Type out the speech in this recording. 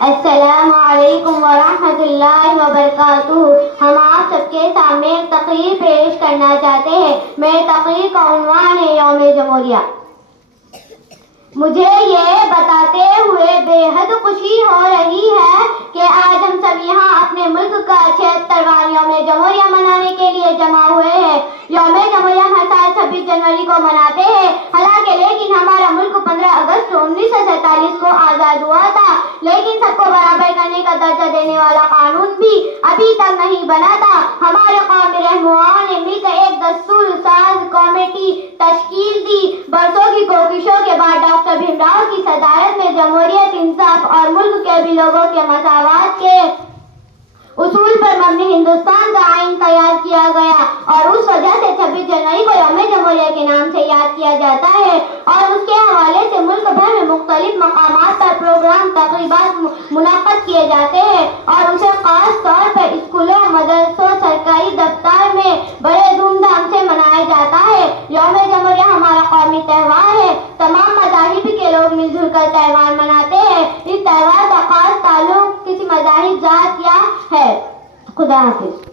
السلام علیکم ورحمۃ اللہ وبرکاتہ۔ ہم آپ سب کے سامنے ایک تقریر پیش کرنا چاہتے ہیں۔ میری تقریر کا عنوان ہے یوم جمہوریہ۔ مجھے یہ بتاتے ہوئے بے حد خوشی ہو رہی ہے کہ آج ہم سب یہاں اپنے ملک کا 76واں یوم جمہوریہ منانے کے لیے جمع ہوئے ہیں۔ یوم جمہوریہ ہر سال 26 جنوری کو مناتے ہیں، حالانکہ لیکن ہمارا ملک 15 اگست 1947 کو آزاد ہوا تھا، لیکن سب کو برابر کرنے کا درجہ دینے والا قانون بھی ابھی تک نہیں بنا تھا۔ ہمارے قومی رہنماؤں نے مل کر ایک دستور ساز کمیٹی تشکیل دی۔ برسوں کی کوششوں کے بعد ڈاکٹر بھیم راؤ کی صدارت میں جمہوریت، انصاف اور ملک کے بھی لوگوں کے مساوات کے اصول پر مبنی ہندوستان کا آئین تیار کیا گیا، اور اس وجہ سے 26 جنوری کو یوم جمہوریہ کے نام سے یاد کیا جاتا ہے، اور اس کے حوالے سے ملک بھر میں مختلف مقامات پر پروگرام تقریبات منعقد کیے جاتے ہیں، اور اسے خاص طور پر اسکولوں، مدرسوں، سرکاری دفتر میں بڑے دھوم دھام سے منایا جاتا ہے۔ یوم جمہوریہ ہمارا قومی تہوار ہے۔ تمام مذاہب کے لوگ مل جل کر تہوار مناتے ہیں۔ اس تہوار کا خاص تعلق کسی مذاہب ذات یا ہے۔ خدا حافظ۔